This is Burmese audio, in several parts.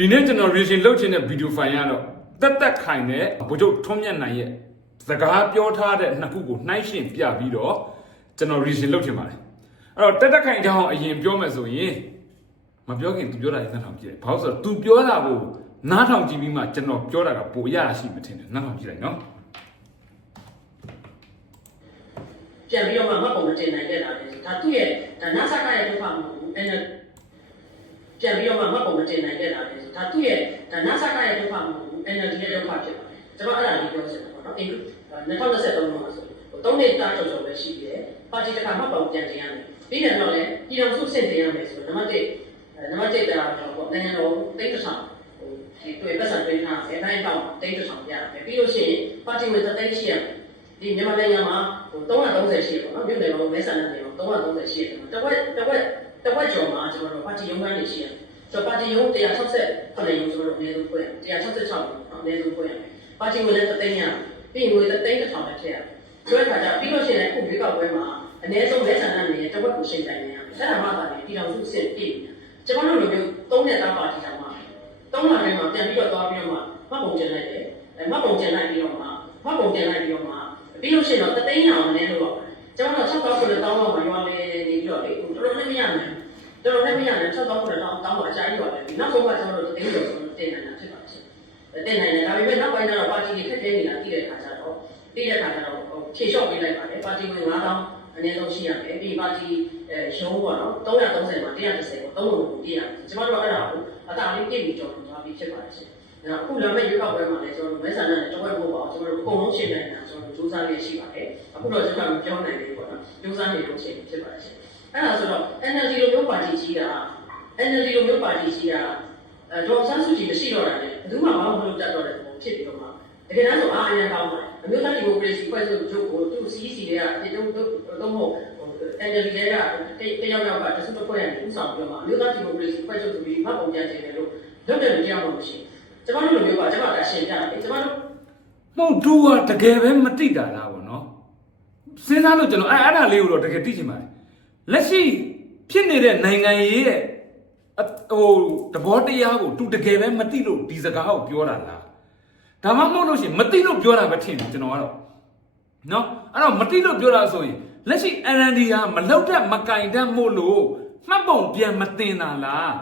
ဒီနေ့ကျွန်တော် reaction လုပ်ချင်တဲ့ video file ကတော့တက်တက်ခိုင်တဲ့ဗိုလ်ချုပ်ထွန်းမြတ်နိုင်ရဲ့စကားပြောထားတဲ့နှစ်ခုကိုနှိုင်းယှဉ်ပြပြီးတော့ကျွန်တော် reaction လုပ်ချင်ပါတယ်အဲ့တော့တက်တက်ခိုင်အကြောင်းအရင်ပြောမယ်ဆိုရင်မပြောခင်သူပြောတာလည်းနားထောင်ကြည့်တယ်ဘာလို့ဆိုတော့ तू ပြောတာကိုနားထောင်ကြည့်ပြီးမှကျွန်တော်ပြောတာကပိုအရရှိမှထင်တယ်နားထောင်ကြည့်လိုက်နော်ပြန်ပြီးတော့မှမှတ်ပုံမတင်နိုင်ခဲ့တာလေဒါသူ့ရဲ့ဒါနာဆာကရဲ့ဒုက္ခမဟုတ်ဘူးအဲ့ဒါပြန်ပြီးတော့မှမှတ်ပုံမတင်နိုင်ခဲ့တာလေ ဒါသူ့ရဲ့ဒါနာဆာကရဲ့ဒုက္ခမဟုတ်ဘူး NLD ရဲ့ဒုက္ခဖြစ်ပါတယ်ကျွန်တော်အဲ့ဒါလေးပြောချင်တာပေါ့နော်အင်္ဂလိပ်2023မှာဆိုသုံးနှစ်တာကျော်ကျော်ပဲရှိသေးတယ်ပါတီတစ်ခါမှတ်ပုံပြန်တင်ရမယ်ပြီးတယ်တော့လေပြည်တော်စုစင်တင်ရမယ်ဆိုတော့နံပါတ်1နံပါတ်1တာတော့ပေါ့နိုင်ငံတော်တိတ်တဆောင်ဟိုဒီတွေ့ပတ်စံပေးထားတယ်တိုင်းတော့တိတ်တဆောင်ပြရတယ်ပြီးလို့ရှိရင်ပါတီဝင်တိတ်ရှိရမယ်ဒီမြန်မာနိုင်ငံမှာဟို330ရှိပေါ့နော်မြို့နယ်မှာမဲဆန္ဒနယ်မှာ330ရှိတယ်တဝက်တဝက်တဝက်ကျော်မှာကျွန်တော်တို့ပါတီရုံးခန်းနေရှိရတယ် ဆိုတော့ပါတီရုံး160ခဏရုံးဆိုတော့အနည်းဆုံးဖွဲ့ရ166အနည်းဆုံးဖွဲ့ရပါတီဝင်လည်းတသိန်းရပြီးရင်ဝင်တသိန်းတစ်ထောင်ပဲထည့်ရဆိုတဲ့အခါကျပြီးလို့ရှိရင်အခုရွေးကောက်ပွဲမှာအနည်းဆုံးမဲဆန္ဒနယ်တဝက်ကိုချိန်တိုင်းနေရအဲ့ဒါမှသာလေပြည်တော်စုစစ်ပြည်ကျွန်တော်တို့လိုမျိုး3နှစ်သားပါတီတောင်မှ3လတိုင်းမှာပြန်ပြီးတော့သွားပြီးတော့မှမှတ်ပုံကျန်လိုက်တယ်မှတ်ပုံကျန်လိုက်ပြီးတော့မှမှတ်ပုံကျန်လိုက်ပြီးတော့မှပြီးလို့ရှိရင်တော့တသိန်းအောင်လည်းလို့ပါကျွန်တော်တို့6တောင်း9တောင်းလောက်မရွာလေနေပြီးတော့လေတော်တော်လည်းမ ရနိုင်တော်တော်လည်းမရနိုင်6တောင်း9တောင်းတောင်းပါအကြာကြီးပါပဲနောက်ဆုံးကကျွန်တော်တို့တသိန်းကျော်ကျွန်တော်တင်နိုင်တာဖြစ်ပါရှင်တင်နိုင်တယ်ဒါပေမဲ့နောက်ပိုင်းကျတော့ပါတီတွေခက်ခဲနေတာသိတဲ့ခါကျတော့သိတဲ့ခါကျတော့ဖြေလျှော့ပေးလိုက်ပါတယ်ပါတီဝင်9တောင်းအနည်းဆုံးရှိရမယ်ပြီးပါတီအဲရုံးပေါ့နော်330မှာ130ကို3လုံးကိုပြရတယ်ကျွန်တော်တို့အဲ့ဒါကိုအတားလေးပြည့်ပြီးကြော်သွားပြီးဖြစ်ပါတယ်ရှင်အခုလာမယ့်ရွေးကောက်ပွဲမှာလည်းကျွန်တော်တို့မဲဆန္ဒနဲ့တဝက်ဖို့ပါကျွန်တော်တို့အကုန်လုံးရှင်းနိုင်တာကျွန်တော်တို့စူးစမ်းရရှိပါတယ်အခုတော့ကျွန်တော်ပြောနိုင်ပြီပေါ့နော်စူးစမ်းနေလို့ရှိရင်ဖြစ်ပါတယ်ရှင် အဲ့ဒါဆိုတော့ NLD လိုမျိုးပါတီကြီးတာ NLD လိုမျိုးပါတီကြီးတာအဲဒေါ်ဆန်းစုကြည်မရှိတော့တာလေဘယ်သူမှမဟုတ်လို့တတ်တော့တယ်ပုံဖြစ်ပြီးတော့မှတကယ်တမ်းဆိုအားအရင်ကောင်းပါတယ်အမျိုးသားဒီမိုကရေစီဖွဲ့စုချုပ်ကိုသူ့ CEC တွေကအတုံးတုံးတော့မဟုတ် NLD တွေကတယောက်ယောက်ကတစုတစ်ဖွဲ့ရနေဥဆောင်ပြီးတော့မှအမျိုးသားဒီမိုကရေစီဖွဲ့ချုပ်ဆိုပြီးမှတ်ပုံပြန်တင်တယ်လို့လုပ်တယ်လို့တရားမှမရှိဘူးကျွန်တော်တို့လိုမျိုးကကျွန်တော်ကရှင်းပြတယ်ကျွန်တော်တို့မဟုတ်သူကတကယ်ပဲမတိတာလားဗောနော်စဉ်းစားလို့ကျွန်တော်အဲ့အဲ့ဒါလေးကိုတော့တကယ်သိချင်ပါတယ် လက်ရှိဖြစ်နေတဲ့နိုင်ငံရေးရဲ့အဟိုသဘောတရားကိုသူတကယ်ပဲမသိလို့ဒီစကားကိုပြောတာလားဒါမှမဟုတ်လို့ရှိရင်မသိလို့ပြောတာပဲထင်တယ်ကျွန်တော်ကတော့နော်အဲ့တော့မသိလို့ပြောတာဆိုရင်လက်ရှိ NLD ကမလောက်တဲ့မကင်တတ်မို့လို့မှတ်ပုံပြန်မတင်တာလား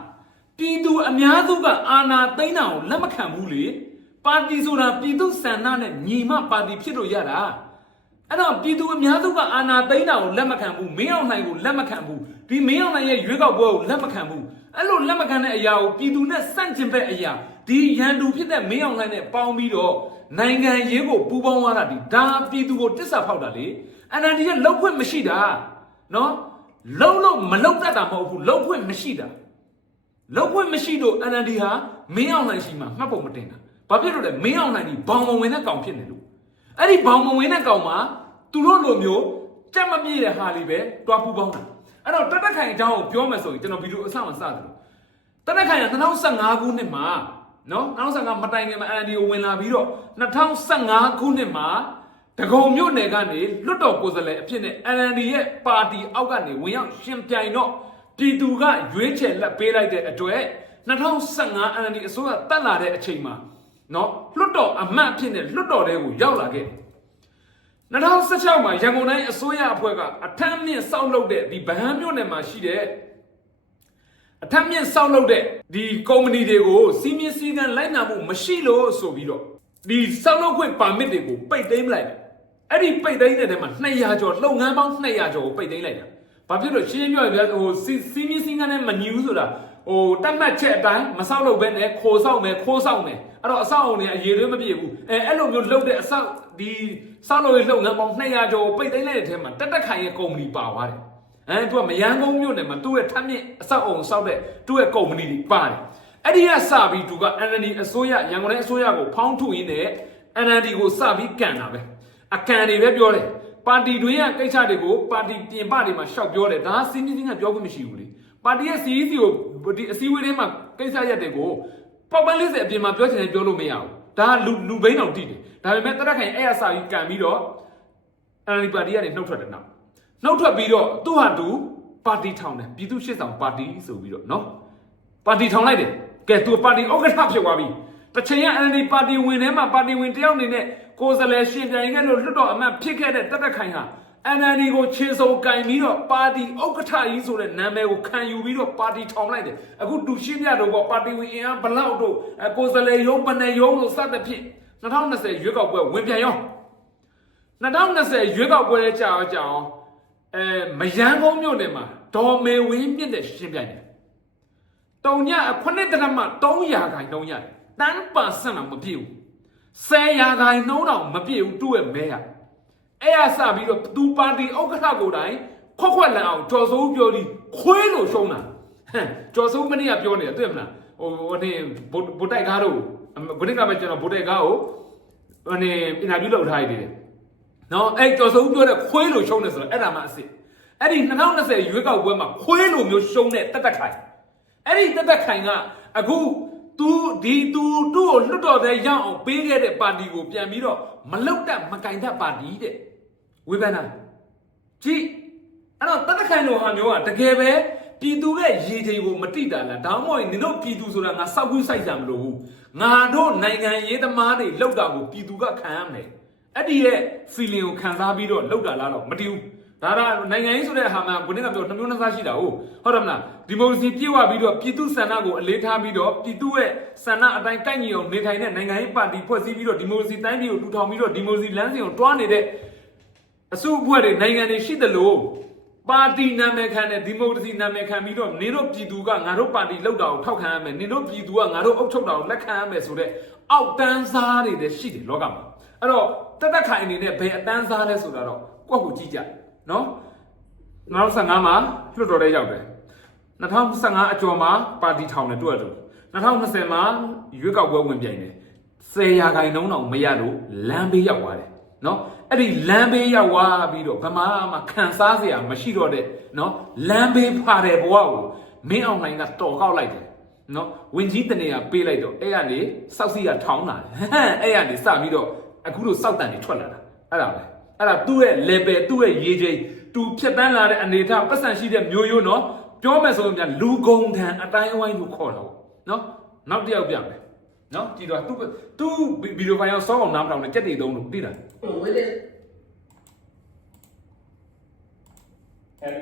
ပြည်သူအများစုကအာဏာသိမ်းတာကိုလက်မခံဘူးလေပါတီဆိုတာပြည်သူစံနာနဲ့ညီမပါတီဖြစ်လို့ရတာ အဲ့တော့ပြည်သူအများစုကအာဏာသိမ်းတာကိုလက်မခံဘူးမင်းအောင်နိုင်ကိုလက်မခံဘူးဒီမင်းအောင်နိုင်ရဲ့ရွေးကောက်ပွဲကိုလက်မခံဘူးအဲ့လိုလက်မခံတဲ့အရာကိုပြည်သူနဲ့စန့်ကျင်ဘက်အရာဒီရန်သူဖြစ်တဲ့မင်းအောင်နိုင်နဲ့ပေါင်းပြီးတော့နိုင်ငံရေးကိုပူးပေါင်းသွားတာဒီဒါပြည်သူကိုတစ္ဆာဖောက်တာလေ NLD ကလောက်ခွင့်မရှိတာနော်လုံးလုံးမလောက်တတ်တာမဟုတ်ဘူးလောက်ခွင့်မရှိတာလောက်ခွင့်မရှိလို့ NLD ဟာမင်းအောင်နိုင်ရှိမှမှတ်ဖို့မတင်တာ။ဘာဖြစ်လို့လဲမင်းအောင်နိုင်ဒီဘောင်မဝင်တဲ့ကောင်ဖြစ်နေလို့။ အဲ့ဒီဘောင်မဝင်တဲ့ကောင်မှာသူတို့လိုမျိုးကြက်မပြည့်တဲ့ဟာလေးပဲတွားပူပေါင်းတာ။အဲ့တော့တက်တက်ခိုင်အကြောင်းကိုပြောမယ်ဆိုရင်ကျွန်တော်ဗီဒီယိုအစမှစတယ်လို့။တက်တက်ခိုင်က2015ခုနှစ်မှာနော်2015မတိုင်ခင်မှာ NLD ကိုဝင်လာပြီးတော့2015ခုနှစ်မှာတကုံမြို့နယ်ကနေလွတ်တော်ကိုယ်စားလှယ်အဖြစ်နဲ့ NLD ရဲ့ပါတီအောက်ကနေဝင်ရောက်ရှင်ပြိုင်တော့ပြည်သူကရွေးချယ်လက်ပေးလိုက်တဲ့အတွက်2015 NLD အစိုးရတက်လာတဲ့အချိန်မှာ နော်လွတ်တော်အမတ်အဖြစ်နဲ့လွတ်တော်တဲကိုရောက်လာခဲ့2016မှာရန်ကုန်တိုင်းအစိုးရအဖွဲ့ကအထက်မြင့်စောက်လုပ်တဲ့ဒီဗဟန်းမြို့နယ်မှာရှိတဲ့အထက်မြင့်စောက်လုပ်တဲ့ဒီကုမ္ပဏီတွေကိုစီးမြင့်စည်းကမ်းလိုက်နာမှုမရှိလို့ဆိုပြီးတော့ဒီစောက်လုပ်ခွင့်ပါမစ်တွေကိုပိတ်သိမ်းလိုက်တယ်အဲ့ဒီပိတ်သိမ်းတဲ့ထဲမှာ200ကျော်လုပ်ငန်းပေါင်း200ကျော်ကိုပိတ်သိမ်းလိုက်တာဘာဖြစ်လို့ရှင်းရှင်းပြောရင်ဗျာဟိုစီစီမင်းစင်းကနဲ့မညူးဆိုတာ ဟိုတတ်မှတ်ချက်အတိုင်းမဆောက်လုပ်ဘဲနဲ့ခိုးဆောက်မယ်ခိုးဆောက်မယ်အဲ့တော့အဆောက်အုံတွေအရေတွေမပြည့်ဘူးအဲအဲ့လိုမျိုးလုပ်တဲ့အဆောက်ဒီဆောက်လုပ်ရေးလုပ်ငန်းပေါင်း200ကျော်ပိတ်သိမ်းလိုက်တဲ့အထဲမှာတက်တက်ခိုင်ရဲ့ကုမ္ပဏီပါသွားတယ်အဲသူကမယန်းကုန်းမြို့နယ်မှာသူ့ရဲ့ထပ်မြင့်အဆောက်အုံဆောက်တဲ့သူ့ရဲ့ကုမ္ပဏီတွေပါတယ်အဲ့ဒီကစပြီးသူက NLD အစိုးရရန်ကုန်တိုင်းအစိုးရကိုဖောင်းထုတ်ရင်းနဲ့ NLD ကိုစပြီးကန်တာပဲအကန်တွေပဲပြောတယ်ပါတီတွင်းကကိစ္စတွေကိုပါတီပြင်ပတွေမှာရှောက်ပြောတယ်ဒါကစီးမြင့်စင်းကပြောခွင့်မရှိဘူးလေပါတီရဲ့ CEC ကို ဒီအစည်းအဝေးထဲမှာကိစ္စရက်တွေကိုပေါက်ပန်းလေးစအပြင်မှာပြောချင်တယ်ပြောလို့မရဘူးဒါကလူလူဘိန်းအောင်တိတယ်ဒါပေမဲ့တရက်ခိုင်အဲ့အစာကြီးကန်ပြီးတော့ NLD ပါတီကနေနှုတ်ထွက်တယ်နောက်နှုတ်ထွက်ပြီးတော့သူ့ဟာသူပါတီထောင်တယ်ပြည်သူ့ရှစ်ဆောင်ပါတီဆိုပြီးတော့နော်ပါတီထောင်လိုက်တယ်ကဲသူပါတီဥက္ကဋ္ဌဖြစ်သွားပြီတစ်ချိန်က NLD ပါတီဝင်ထဲမှာပါတီဝင်တယောက်အနေနဲ့ကိုယ်စားလှယ်ရှင်ပြိုင်ခဲ့လို့လွတ်တော်အမတ်ဖြစ်ခဲ့တဲ့တက်တက်ခိုင်ဟာ NLD ကိုခြေစုံကင်ပြီးတော့ပါတီဥက္ကဋ္ဌကြီးဆိုတဲ့နာမည်ကိုခံယူပြီးတော့ပါတီထောင်လိုက်တယ်အခုတူရှင်းပြတော့ပေါ့ပါတီဝင်အင်အားဘလောက်တို့အဲကိုယ်စားလှယ်ရုံးပနယ်ရုံးလို့စသဖြင့်2020ရွေးကောက်ပွဲဝင်ပြန်ရော2020ရွေးကောက်ပွဲကြာအောင်ကြာအောင်အဲမယန်းကုန်းမြို့နယ်မှာဒေါ်မေဝင်းမြင့်တဲ့ရှင်းပြတယ်တုံညခုနှစ်တရမ300ခိုင်တုံးရတယ်တန်းပါစံတော့မပြည့်ဘူး10ရာခိုင်နှုံးတော့မပြည့်ဘူးသူ့ရဲ့မဲရ အဲ့ရစပြီးတော့သူပါတီဥက္ကဋ္ဌကိုယ်တိုင်ခွက်ခွက်လန်အောင်ကြော်စိုးပြောပြီးခွေးလို့ရှုံးတာဟမ်ကြော်စိုးမနေ့ကပြောနေတာတွေ့မလားဟိုဟိုနေဗိုလ်တိုက်ကားတို့ဘုရင်ကပဲကျွန်တော်ဗိုလ်တိုက်ကားကိုဟိုနေအင်တာဗျူးလုပ်ထားရည်တယ်နော်အဲ့ကြော်စိုးပြောတဲ့ခွေးလို့ရှုံးတယ်ဆိုတော့အဲ့ဒါမှအစ်စ်အဲ့ဒီ2020ရွေးကောက်ပွဲမှာခွေးလို့မျိုးရှုံးတဲ့တက်တက်ခိုင်အဲ့ဒီတက်တက်ခိုင်ကအခု तू ဒီ तू သူ့ကိုလွတ်တော်တဲ့ရအောင်ပေးခဲ့တဲ့ပါတီကိုပြန်ပြီးတော့မလုတ်တတ်မကင်တတ်ပါတီတဲ့ ဝေဖန်တာကြည့်အဲ့တော့တသက်ခိုင်လိုဟာမျိုးကတကယ်ပဲပြည်သူရဲ့ရည်ချိန်ကိုမတိတာလားဒါမှမဟုတ်ရင်နင်တို့ပြည်သူဆိုတာငါစောက်ကူးစိုက်တာမလို့ဘူးငါတို့နိုင်ငံရေးသမားတွေလောက်တာကိုပြည်သူကခံရမယ်အဲ့ဒီရဲ့ feeling ကိုခံစားပြီးတော့လောက်တာလားတော့မတည်ဘူးဒါကနိုင်ငံရေးဆိုတဲ့ဟာမှာကိုနေကပြောနှမျိုးနှစားရှိတာဟုတ်ဟုတ်တယ်မလားဒီမိုကရေစီပြည့်ဝပြီးတော့ပြည်သူဆန္ဒကိုအလေးထားပြီးတော့ပြည်သူရဲ့ဆန္ဒအတိုင်းကိုက်ညီအောင်နေထိုင်တဲ့နိုင်ငံရေးပါတီဖွဲ့စည်းပြီးတော့ဒီမိုကရေစီတိုင်းပြည်ကိုထူထောင်ပြီးတော့ဒီမိုကရေစီလမ်းစဉ်ကိုတွားနေတဲ့ အစုအဖွဲ့တွေနိုင်ငံတွေရှိသလိုပါတီနာမည်ခံတဲ့ဒီမိုကရေစီနာမည်ခံပြီးတော့နင်တို့ပြည်သူကငါတို့ပါတီလောက်တာကိုထောက်ခံရမယ်နင်တို့ပြည်သူကငါတို့အုပ်ချုပ်တာကိုလက်ခံရမယ်ဆိုတော့အောက်တန်းစားတွေလည်းရှိတယ်လောကမှာအဲ့တော့တက်တက်ခိုင်အနေနဲ့ဘယ်အတန်းစားလဲဆိုတာတော့ကိုယ့်ကိုကြည့်ကြနော်2015မှာလွှတ်တော်ထဲရောက်တယ်2015အကျော်မှာပါတီထောင်တယ်တွေ့တယ်2020မှာရွေးကောက်ပွဲဝင်ပြိုင်တယ်10ရာခိုင်နှုန်းတော့မရလို့လမ်းဘေးရောက်သွားတယ်နော် အဲ့ဒီလမ်းဘေးရောက်သွားပြီးတော့ဗမာမှာခံစားစရာမရှိတော့တဲ့နော်လမ်းဘေးဖာတဲ့ဘဝကိုမင်းအောင်လှိုင်ကတော်ကောက်လိုက်တယ်နော်ဝင်ကြီးတနေကပေးလိုက်တော့အဲ့ကနေစောက်စီကထောင်းလာတယ်ဟမ်အဲ့ကနေစပြီးတော့အခုလိုစောက်တန်တွေထွက်လာတာအဲ့ဒါပဲအဲ့ဒါသူ့ရဲ့ level သူ့ရဲ့ရေးချိန်သူဖြတ်တန်းလာတဲ့အနေအထားပတ်စံရှိတဲ့မျိုးရိုးနော်ပြောမယ်ဆိုရင်ပြန်လူကုံထံအတိုင်းအဝိုင်းလို့ခေါ်တာပေါ့နော်နောက်တစ်ယောက်ပြန်မယ် နော်ကြည့်တော့သူသူဗီဒီယိုဖိုင်အောင်စောင်းအောင်နားမတောင်နဲ့ကြက်တွေသုံးလို့သိလားဝေးတဲ့ And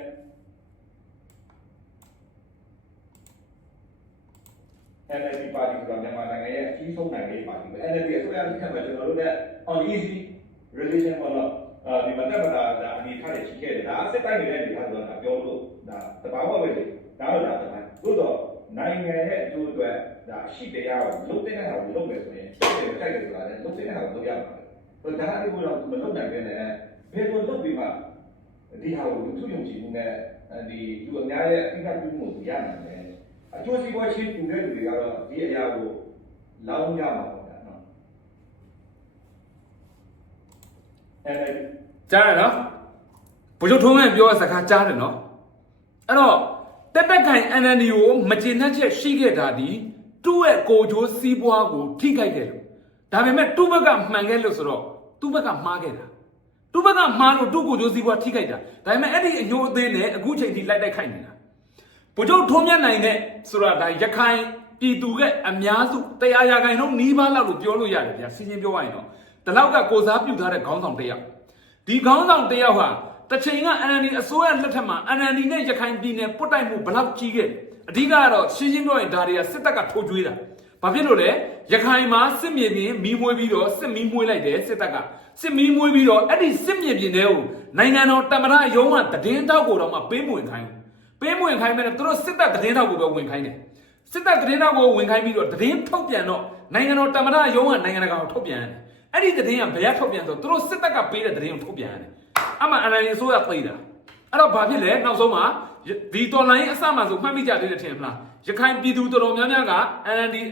NLD ပါတီဆိုတာမြန်မာနိုင်ငံရဲ့အကြီးဆုံးနိုင်ငံရေးပါတီပဲ NLD အစိုးရလက်ထက်မှာကျွန်တော်တို့လည်း on easy relation ပေါ့နော်အဲဒီမှာတက်မတာဒါအနေထားတွေရှိခဲ့တယ်ဒါစစ်တိုင်းနေတဲ့အနေထားဆိုတာဒါပြောလို့ဒါတဘာဝပဲလေဒါတော့ဒါတပိုင်းသို့တော့ နိုင်ငံရဲ့အကျိုးအတွက်ဒါအရှိတရားကိုလုံးတဲ့ဟာကိုလုံးမယ်ဆိုရင်စိတ်တွေကြိုက်တယ်ဆိုတာလည်းလုံးတဲ့ဟာကိုလုပ်ရမှာပဲဒါအဲ့ဒီကတော့မလုပ်နိုင်ပဲနဲ့ဘယ်လိုလုပ်ပြီးမှဒီဟာကိုသူယုံကြည်မှုနဲ့ဒီလူအများရဲ့အဓိကပြုမှုကိုရနိုင်တယ်အကျိုးစီးပွားချင်းတူတဲ့လူတွေကတော့ဒီအရာကိုလောင်းရမှာပေါ့ဗျာနော်အဲကြားရနော်ဘုချုပ်ထုံးမဲ့ပြောတဲ့စကားကြားတယ်နော်အဲ့တော့ တက်တက်ခိုင် NND ကိုမကျေနပ်ချက်ရှိခဲ့တာဒီသူ့ရဲ့ကိုချိုးစီးပွားကိုထိခိုက်ခဲ့လို့ဒါပေမဲ့သူ့ဘက်ကမှန်ခဲ့လို့ဆိုတော့သူ့ဘက်ကမှားခဲ့တာသူ့ဘက်ကမှားလို့သူ့ကိုချိုးစီးပွားထိခိုက်တာဒါပေမဲ့အဲ့ဒီအညိုအသေးနဲ့အခုချိန်ထိလိုက်တိုက်ခိုက်နေတာဘုချုပ်ထုံးမြတ်နိုင်တဲ့ဆိုတာဒါရခိုင်ပြည်သူကအများစုတရားရာခိုင်နှုန်းနီးပါးလောက်လို့ပြောလို့ရတယ်ဗျာရှင်းရှင်းပြောရရင်တော့ဒီလောက်ကကိုစားပြုထားတဲ့ခေါင်းဆောင်တစ်ယောက်ဒီခေါင်းဆောင်တယောက်ဟာ တစ်ချိန်က NND အစိုးရလက်ထက်မှာ NND နဲ့ရခိုင်ပြည်နယ်ပုတ်တိုက်မှုဘလောက်ကြီးခဲ့လဲအဓိကကတော့ရှင်းရှင်းပြောရင်ဒါတွေကစစ်တပ်ကထိုးကျွေးတာဘာဖြစ်လို့လဲရခိုင်မှာစစ်မြေပြင်မီးမွေးပြီးတော့စစ်မီးမွေးလိုက်တယ်စစ်တပ်ကစစ်မီးမွေးပြီးတော့အဲ့ဒီစစ်မြေပြင်တွေကိုနိုင်ငံတော်တမရရုံးကတည်င်းတောက်ကိုတော့မှပေးမဝင်ခိုင်းဘူးပေးမဝင်ခိုင်းမဲ့သူတို့စစ်တပ်တည်င်းတောက်ကိုပဲဝင်ခိုင်းတယ်စစ်တပ်တည်င်းတောက်ကိုဝင်ခိုင်းပြီးတော့တည်င်းထုတ်ပြန်တော့နိုင်ငံတော်တမရရုံးကနိုင်ငံတကာကိုထုတ်ပြန်တယ် အဲ့ဒီသတင်းကဘယ်ရထုတ်ပြန်ဆိုသူတို့စစ်တပ်ကပေးတဲ့သတင်းကိုထုတ်ပြန်ရတယ်အမှန်အန်အန်ဆိုရသိတာအဲ့တော့ဘာဖြစ်လဲနောက်ဆုံးမှာဒီတော်လိုင်းအစမှဆိုမှတ်မိကြသေးတယ်ထင်မလားရခိုင်ပြည်သူတော်တော်များများကအန်အန်ဒီ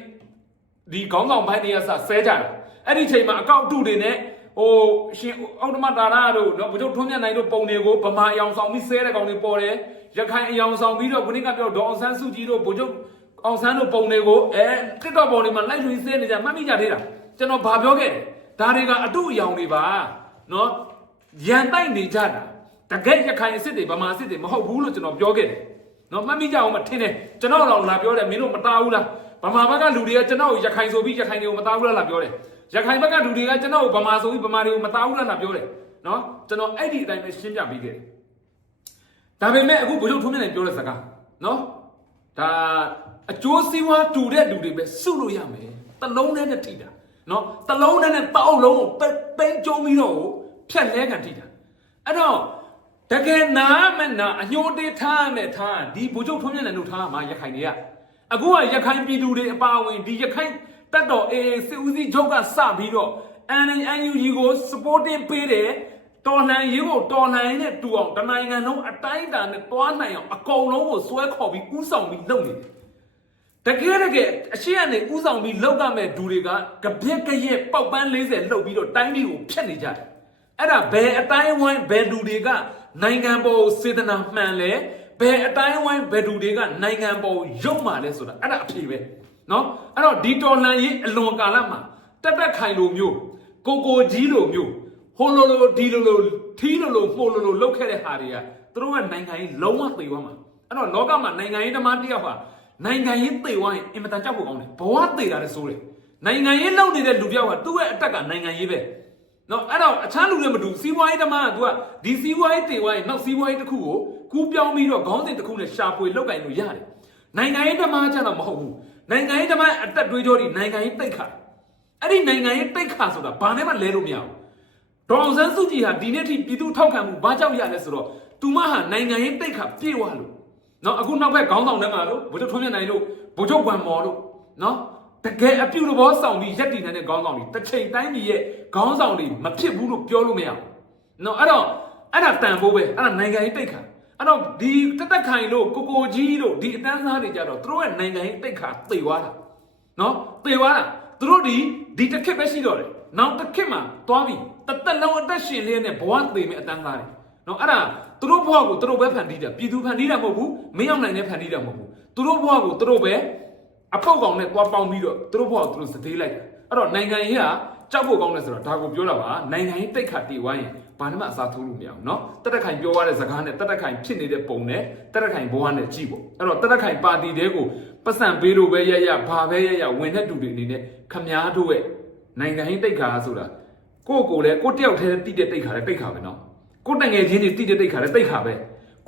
ဒီခေါင်းဆောင်ဘိုင်းတွေကစဆဲကြတယ်အဲ့ဒီချိန်မှာအကောက်အတုတွေနဲ့ဟိုရှင်အောက်တမတာရတို့နော်ဘုချုပ်ထွန်းမြတ်နိုင်တို့ပုံတွေကိုဗမာအယောင်ဆောင်ပြီးဆဲတဲ့ကောင်တွေပေါ်တယ်ရခိုင်အယောင်ဆောင်ပြီးတော့ခုနကပြောဒေါအောင်ဆန်းစုကြည်တို့ဘုချုပ်အောင်ဆန်းတို့ပုံတွေကိုအဲတစ်တော့ပုံတွေမှာလိုက်ထွေးဆဲနေကြမှတ်မိကြသေးတာကျွန်တော်ဘာပြောခဲ့လဲ ဒါတွေကအတုအယောင်တွေပါနော်ရန်တိုက်နေကြတာတကယ်ရခိုင်စစ်တွေဗမာစစ်တွေမဟုတ်ဘူးလို့ကျွန်တော်ပြောခဲ့တယ်နော်မှတ်မိကြအောင်မထင်နဲ့ကျွန်တော်တော့လာပြောတယ်မင်းတို့မတားဘူးလားဗမာဘက်ကလူတွေကကျွန်တော်ကိုရခိုင်ဆိုပြီးရခိုင်တွေကိုမသားဘူးလားလားပြောတယ်ရခိုင်ဘက်ကလူတွေကကျွန်တော်ကိုဗမာဆိုပြီးဗမာတွေကိုမသားဘူးလားလားပြောတယ်နော်ကျွန်တော်အဲ့ဒီအတိုင်းပဲရှင်းပြပေးခဲ့တယ်ဒါပေမဲ့အခုဘုရားထုံးမြင့်နေပြောတဲ့စကားနော်ဒါအကျိုးစီးပွားတူတဲ့လူတွေပဲစုလို့ရမယ်တလုံးနဲ့နဲ့ထိတာ နော်တလုံးနဲ့နဲ့တောက်လုံးကိုပိန်းကျုံပြီးတော့ဖြတ်လဲခံထိတာအဲ့တော့တကယ်နာမနာအညိုတေးထားမယ်ထားဒီဘုချုပ်ထုံးမြင့်နေလို့ထားမှာရခိုင်တွေကအခုကရခိုင်ပြည်သူတွေအပါအဝင်ဒီရခိုင်တက်တော်အေးစစ်ဦးစီးချုပ်ကစပြီးတော့ NNUG ကို supporting ပေးတယ်တော်လှန်ရေးကိုတော်လှန်ရေးနဲ့တူအောင်တနိုင်ငံလုံးအတိုင်းအတာနဲ့တွားနိုင်အောင်အကုန်လုံးကိုစွဲခေါ်ပြီးဥဆောင်ပြီးလုပ်နေတယ် တကယ်တကယ်အရှိကနေဥဆောင်ပြီးလောက်ကမဲ့ဒူတွေကကပြက်ကရက်ပေါက်ပန်း40လှုပ်ပြီးတော့တိုင်းပြည်ကိုဖျက်နေကြတယ်အဲ့ဒါဘယ်အတိုင်းဝိုင်းဘယ်ဒူတွေကနိုင်ငံပေါ်စေတနာမှန်လဲဘယ်အတိုင်းဝိုင်းဘယ်ဒူတွေကနိုင်ငံပေါ်ရုပ်မှလဲဆိုတာအဲ့ဒါအဖြေပဲเนาะအဲ့တော့ဒီတော်လှန်ရေးအလွန်ကာလမှာတက်တက်ခိုင်လိုမျိုးကိုကိုကြီးလိုမျိုးဟိုလိုလိုဒီလိုလိုထီးလိုလိုပိုလိုလိုလောက်ခဲ့တဲ့ဟာတွေကသူတို့ကနိုင်ငံရေးလုံးဝသိသွားမှာအဲ့တော့လောကမှာနိုင်ငံရေးဓမ္မတစ်ယောက်ဟာ နိုင်ငံရေးသိသွားရင်အင်မတန်ကြောက်ဖို့ကောင်းတယ်ဘဝသိတာလည်းစိုးတယ်နိုင်ငံရေးလုပ်နေတဲ့လူတစ်ယောက်ကသူ့ရဲ့အတက်ကနိုင်ငံရေးပဲနော်အဲ့တော့အခြားလူတွေမတူစီးပွားရေးတမန်က तू ကဒီစီးပွားရေးတင်သွားရင်နောက်စီးပွားရေးတစ်ခုကိုကူးပြောင်းပြီးတော့ခေါင်းစဉ်တစ်ခုနဲ့ရှာဖွေလောက်ကင်လို့ရတယ်နိုင်ငံရေးတမန်ကျတော့မဟုတ်ဘူးနိုင်ငံရေးတမန်အသက်တွေးကြောဒီနိုင်ငံရေးတိတ်ခါအဲ့ဒီနိုင်ငံရေးတိတ်ခါဆိုတာဘာနဲ့မှလဲလို့မရဘူးဒေါအောင်ဆန်းစုကြည်ဟာဒီနေ့ထိပြည်သူထောက်ခံမှုဘာကြောင့်ရလဲဆိုတော့သူမဟာနိုင်ငံရေးတိတ်ခါပြေဝလို့ နော်အခုနောက်ဘက်ခေါင်းဆောင်ထဲမှာလို့ဗိုလ်ချုပ်ထွန်းမြတ်နိုင်လို့ဗိုလ်ချုပ်ဗန်မော်လို့နော်တကယ်အပြုတဘောဆောင်ပြီးရက်တည်နေတဲ့ခေါင်းဆောင်တွေတစ်ချိန်တိုင်းပြည်ရဲ့ခေါင်းဆောင်တွေမဖြစ်ဘူးလို့ပြောလို့မရဘူး။နော်အဲ့တော့အဲ့ဒါတန်ဖို့ပဲအဲ့ဒါနိုင်ငံရေးတိတ်ခါအဲ့တော့ဒီတက်တက်ခိုင်လို့ကိုကိုကြီးတို့ဒီအတန်းသားတွေကြတော့သူတို့ရဲ့နိုင်ငံရေးတိတ်ခါသေသွားတာနော်သေသွားတာသူတို့ဒီဒီတစ်ခက်ပဲရှိတော့တယ်နောက်တစ်ခက်မှာသွားပြီတသက်လုံးအသက်ရှင်လေးနဲ့ဘဝသေမဲ့အတန်းသားတွေနော်အဲ့ဒါ သူတို့ဘဝကိုသူတို့ပဲဖန်တီးတာပြည်သူဖန်တီးတာမဟုတ်ဘူးမင်းအောင်နိုင်နဲ့ဖန်တီးတာမဟုတ်ဘူးသူတို့ဘဝကိုသူတို့ပဲ အပေါက်ကောင်နဲ့သွားပေါင်းပြီးတော့သူတို့ဘဝကိုသူတို့စသေးလိုက်တာအဲ့တော့နိုင်ငံရေးကကြောက်ဖို့ကောင်းတယ်ဆိုတော့ဒါကိုပြောတာပါနိုင်ငံရေးတိတ်ခါတည်ဝိုင်းရင်ဘာမှအစားထိုးလို့မရဘူးเนาะတက်တက်ခိုင်ပြောရတဲ့စကားနဲ့တက်တက်ခိုင်ဖြစ်နေတဲ့ပုံနဲ့တက်တက်ခိုင်ဘဝနဲ့ကြည့်ပေါ့အဲ့တော့တက်တက်ခိုင်ပါတီတဲကိုပတ်စံပေးလို့ပဲရရဘာပဲရရဝင်တဲ့တူတွေအနေနဲ့ခမားတို့ရဲ့နိုင်ငံရေးတိတ်ခါဆိုတာကိုယ့်ကိုယ်လည်းကိုယ့်တယောက်တည်းတိတဲ့တိတ်ခါလည်းတိတ်ခါပဲเนาะ ကိုတငယ်ချင်းတွေတိတဲ့တိတ်ခါတဲ့တိတ်ခါပဲ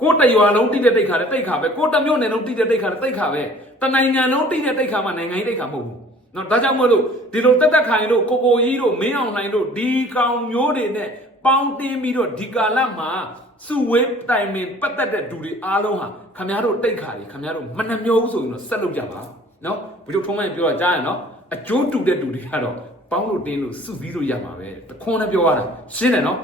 ကိုတရွာလုံးတိတဲ့တိတ်ခါတဲ့တိတ်ခါပဲကိုတမြို့နယ်လုံးတိတဲ့တိတ်ခါတဲ့တိတ်ခါပဲတနိုင်ငံလုံးတိတဲ့တိတ်ခါမှနိုင်ငံကြီးတိတ်ခါမဟုတ်ဘူးနော်ဒါကြောင့်မို့လို့ဒီလိုတက်တက်ခိုင်တို့ကိုကိုကြီးတို့မင်းအောင်လှိုင်တို့ဒီကောင်မျိုးတွေနဲ့ပေါင်းတင်းပြီးတော့ဒီကာလမှာစုဝေးတိုင်ပင်ပတ်သက်တဲ့လူတွေအားလုံးဟာခမရတို့တိတ်ခါတွေခမရတို့မနှမျောဘူးဆိုရင်တော့ဆက်လုပ်ကြပါနော်ဘုရုပ်ထုံးမှန်ပြောတာကြားရနော်အကျိုးတူတဲ့လူတွေကတော့ပေါင်းလို့တင်းလို့စုစည်းလို့ရမှာပဲတခွန်းနဲ့ပြောရတာရှင်းတယ်နော်